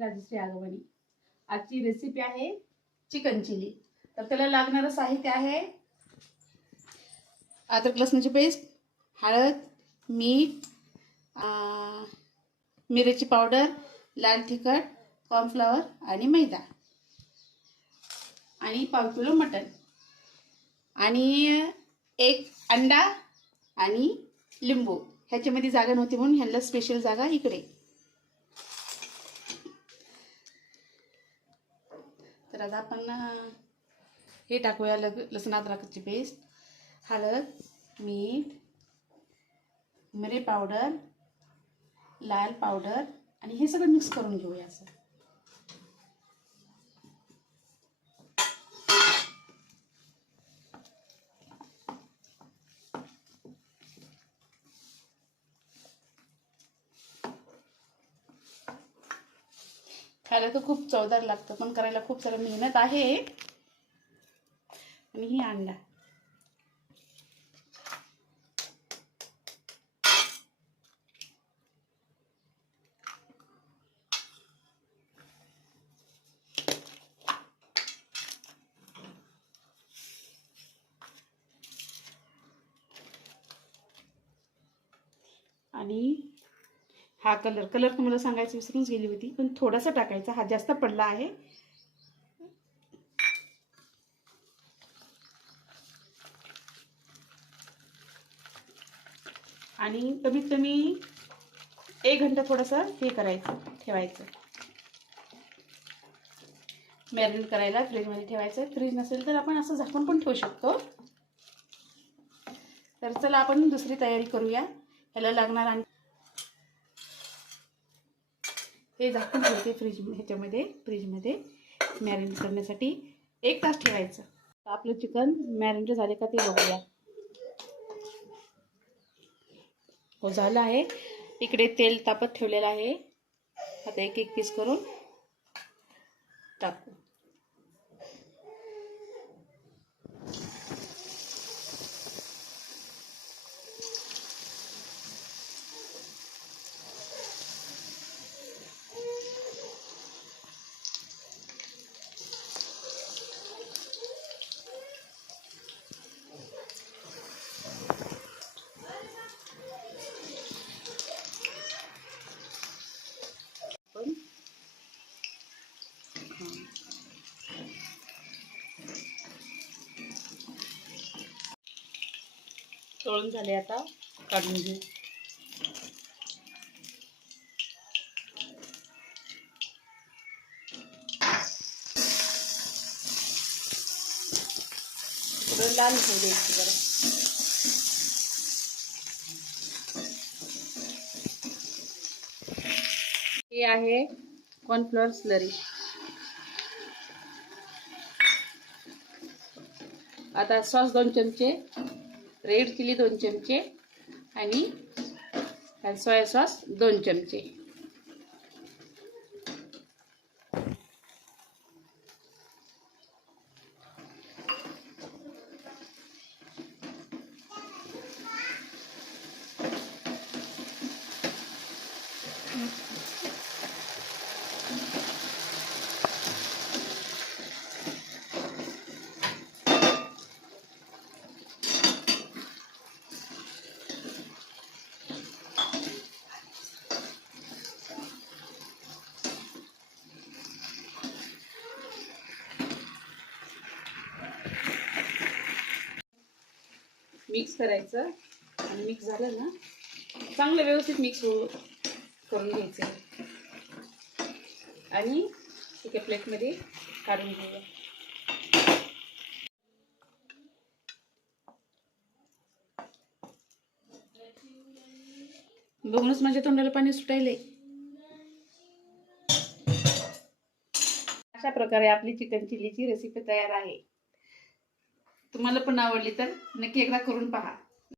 राजश्री आगवणी। आजची रेसिपी आहे chicken chilli. तर त्याला लागणारं साहित्य आहे अद्रक लसणाची पेस्ट, हळद, मीठ, मिरची पावडर, लाल तिखट, कॉर्नफ्लॉवर आणि मैदा आणि 1 किलो मटण आणि 1 अंडा आणि लिंबू। ह्याच्यामध्ये जागा नव्हती म्हणून ह्याला स्पेशल जागा इकडे। तर आता आपण हे टाकूया लसूण अद्रकची पेस्ट, हळद, मीठ, मिरी पावडर, लाल पावडर आणि हे सगळं मिक्स करून घेऊया। असं खायला तर खूप चवदार लागतं, पण करायला खूप सारी मेहनत आहे। आणि ही अंडा आणि हा कलर तुम्हाला सांगायचं विसरूनच गेली होती, पण थोडासा टाकायचा, हा जास्त पडला आहे। आणि कमीत कमी 1 घंटा थोडंसं हे करायचं, ठेवायचं, मॅरिनेट करायला फ्रीजमध्ये ठेवायचं। फ्रीज नसेल तर आपण असं झाकून पण ठेवू शकतो। तर चला आपण दुसरी तयारी करूया। ह्याला लागणार हे झाकून ठेवते फ्रीजमध्ये मॅरिनेट करण्यासाठी 1 तास ठेवायचं। आपलं चिकन मॅरिनेट झाले का ते बघूया। हो, झालं आहे। इकडे तेल तापत ठेवलेलं आहे। आता 1-1 पीस करून टाकू। तळून झाले, आता काढून घेऊ। लाल होऊ द्यायची जरा। हे आहे कॉर्नफ्लॉवर स्लरी। आता सॉस 2 चमचे, रेड चिली 2 चमचे आणि सोया सॉस 2 चमचे। मिक्स करायचं आणि मिक्स झालं ना, चांगलं व्यवस्थित मिक्स करून घ्यायचं आणि एका प्लेटमध्ये काढून घेऊया। बघूनच माझ्या तोंडाला पाणी सुटायले। अशा प्रकारे आपली चिकन चिलीची रेसिपी तयार आहे। तुम्हाला पण आवडली तर नक्की एकदा करून पहा।